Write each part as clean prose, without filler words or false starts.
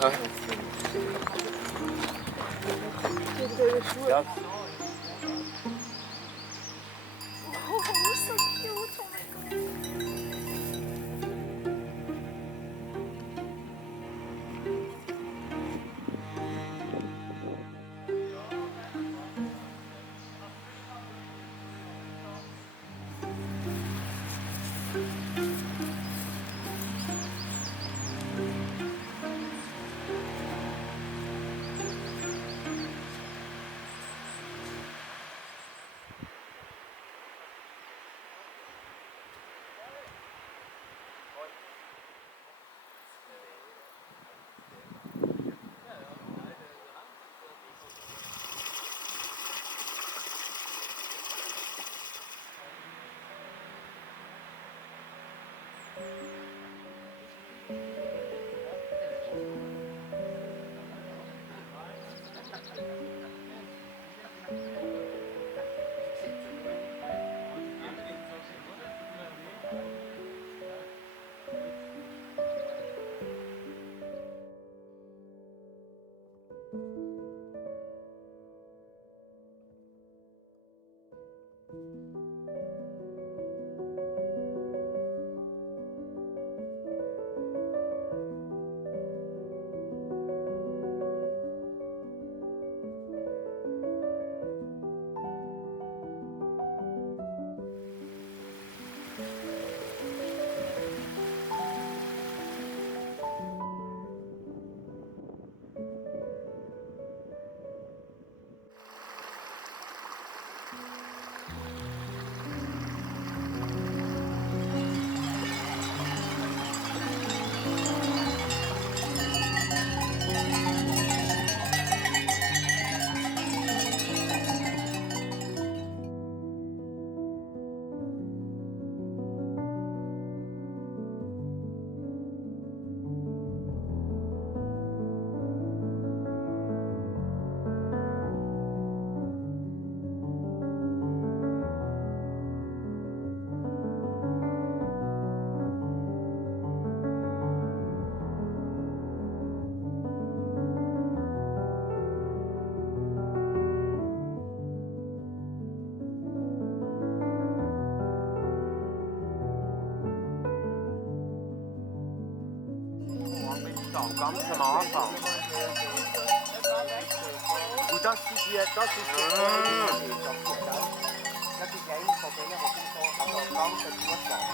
Ja. Oh, so cute. Oh my God. Ganz am Anfang. Und das ist die das ist eine von denen, die so ganz gut waren.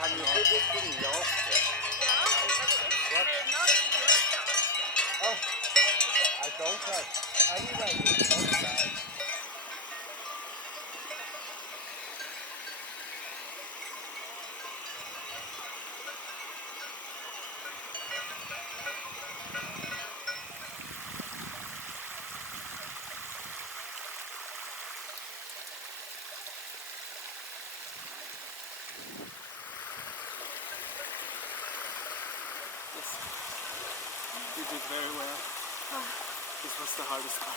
Can you put it in your Oh, I don't have. Anyway, it's outside. You did very well. This was the hardest part.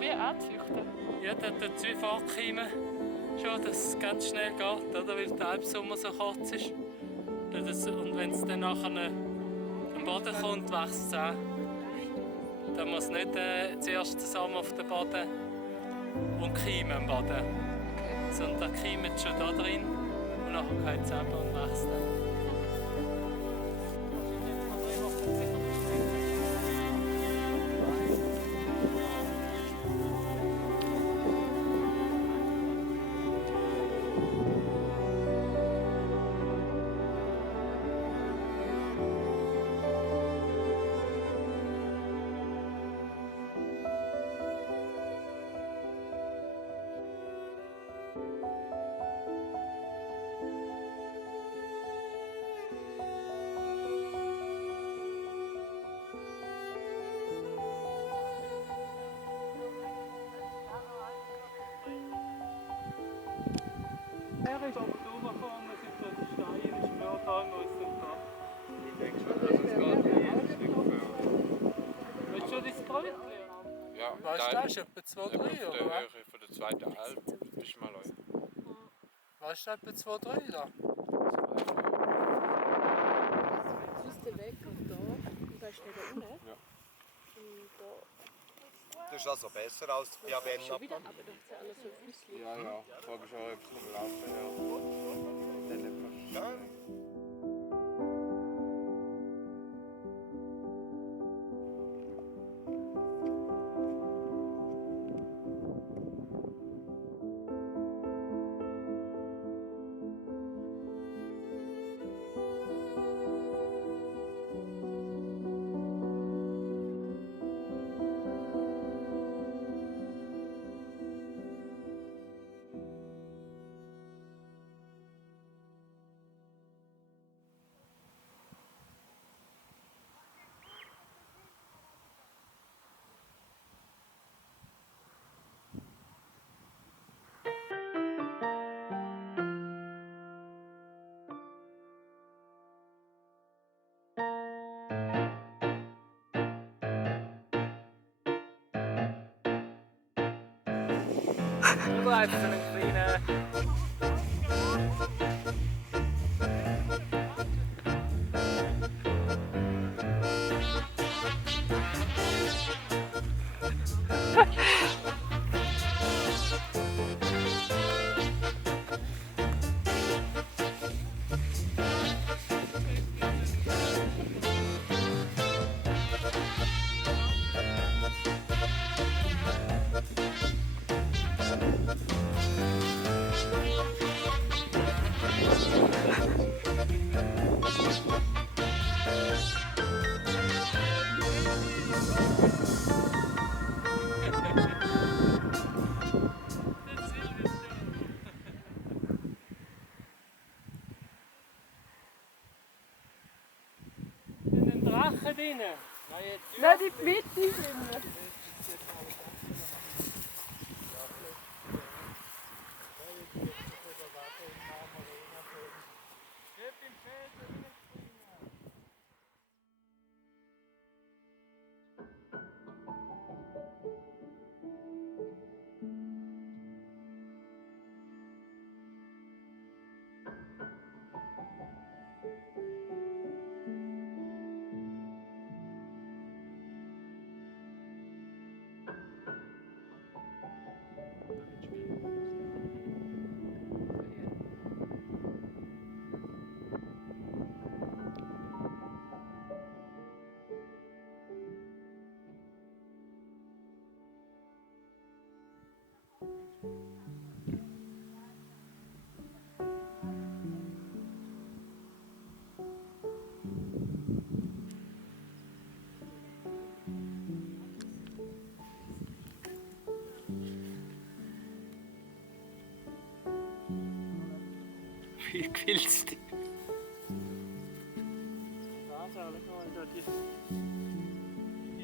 wie anzüchten. Ja, da dazu vorkeimen, schon, dass es ganz schnell geht, oder? Weil der Albsommer so kurz ist. Und wenn es dann nachher am Boden kommt, wächst es an. Da muss nicht zuerst der Samen auf den Boden und keimen am Boden. Sondern der keimt schon da drin und nachher geht es ab und wächst dann. Er ist aber durchgekommen, es ist so der Stein, ist mehr da, als da. Ich denke schon, dass es geht, wie ein Stück für. Willst du schon dein Brötchen? Ja, Weißt du, das ist etwa 2, 3 auf oder der was? Höhe von der zweiten Alp ist mal euch. Weißt du, etwa 2, 3 da? Jetzt ist der Weg und da. Und da ist der da unten. Ja. Und da Das ist also besser als die Avenna. schon wieder, aber da ist ja alles so Füßchen. Ja, ja. Ich frage schon, ob es noch laufen ja. Dann nicht Ja. Oder einfach einen kleinen... Einen Drachen drin. Nein, die Mitte sind. Wie willst du? Da, schau mal, da die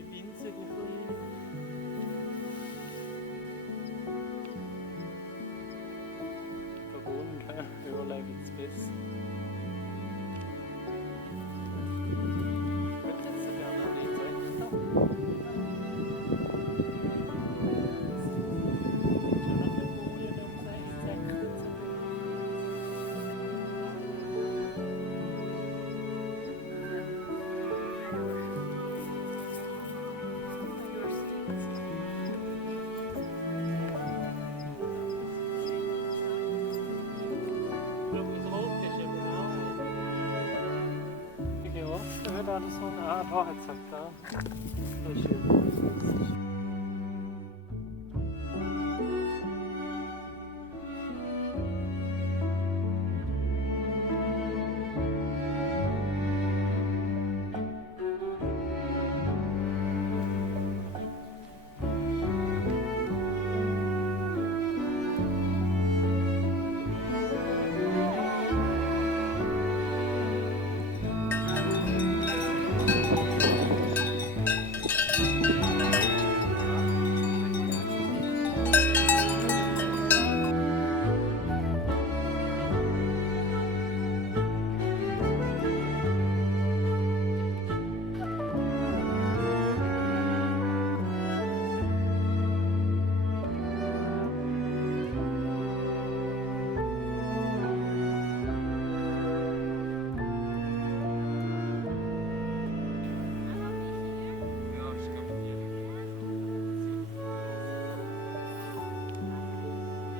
Pinsel, die grünen. Verbunden, überleben es besser. Ich würde jetzt sogar noch nicht sagen. nicht alles so. Ah, da hat es halt da. Das ist schön.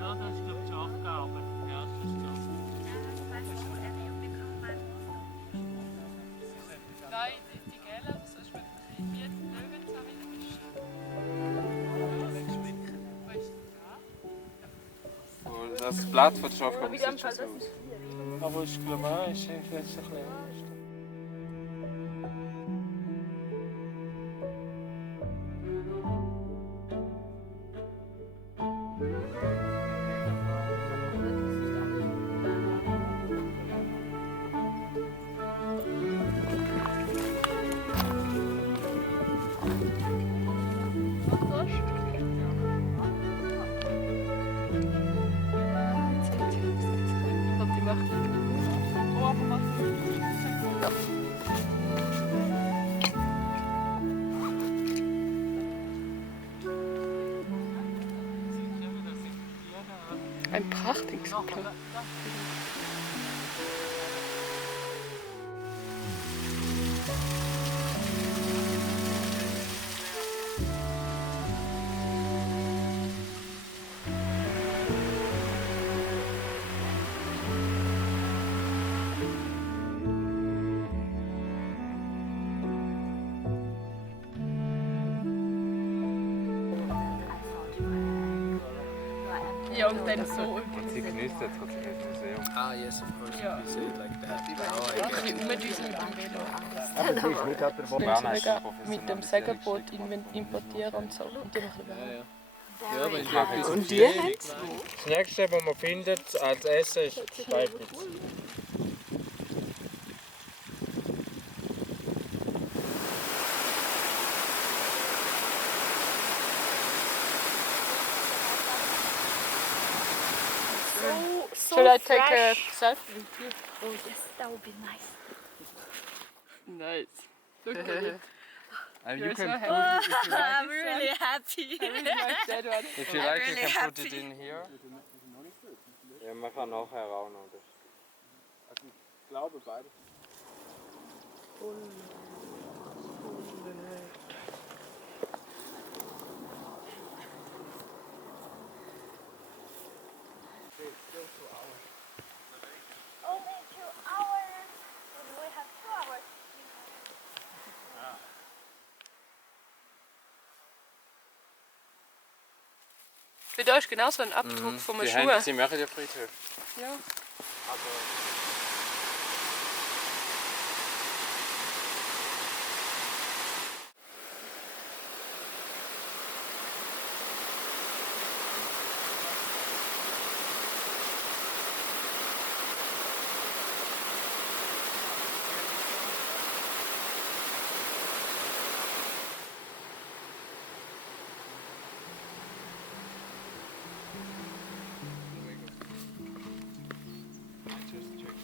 Ja, das ist glaube ich die Aufgabe. Ja, das ist Nein, die Gelle, das ist mit dem Löwen zusammen. Und das Blatt von der Schafgabe sieht schon so aus. Aber ich glaube auch, ist irgendwie jetzt ein bisschen anders. Ein Prachtexemplar. Ja, und dann so Und sie genießt jetzt trotzdem das Museum. Ah, yes, of course. Ja. You say it like that. ein bisschen rumdüsen mit dem Velo. Aber sie ist nicht jemand, der Bern ist Mega mit dem Segelboot importieren und so. Und die machen Ja, ja. Ja, wenn ich etwas Und die haben Das nächste, was man findet als Essen, ist Steinpilz. so Should I take a fresh. selfie with you? Oh yes, that would be nice. Nice. Look at it. And You're you so can happy. put it, if you like, I'm really happy. That one. if you I'm like, you really can put happy. it in here. Ja, man kann nachher auch noch das. Also ich glaube beide. Only 2 hours. And we have 2 hours. Für da ist genau so ein Abdruck von einem Schuh. Sie machen ja Friedhöfe. Ja. Also, just check.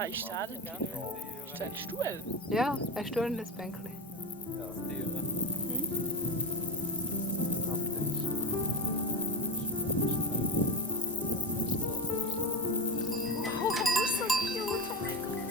Ah, ist da der? Ist da ein Stuhl? Ja, ein Stuhl und ein Bänkchen. Oh, so cute. Oh my god.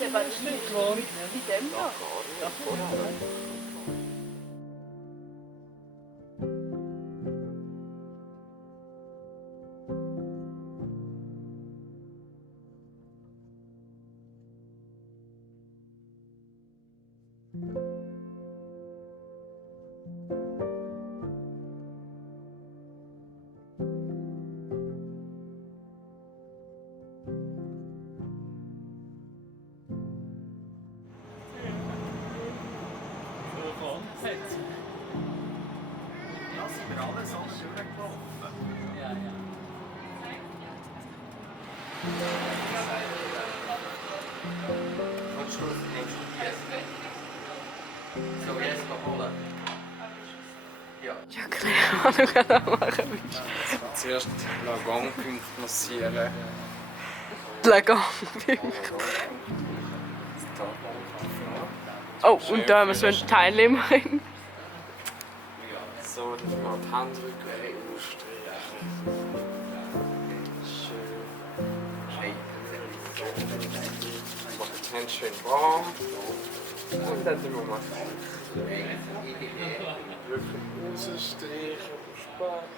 Der war nicht gewohnt. Die Dämmer. Da sind wir alle so durchgelaufen. Ja, ja. So, jetzt mal holen. Ja. Ja, keine Ahnung, was er machen willst. Zuerst Gangpunkt massieren. Lecker. Oh, und da haben wir so einen Teilnehmerin. So, dass wir die Handrücken ausstreichen. Schön. Machen die Hände schön warm. Und dann tun wir mal wirklich rausstreichen. Sparen.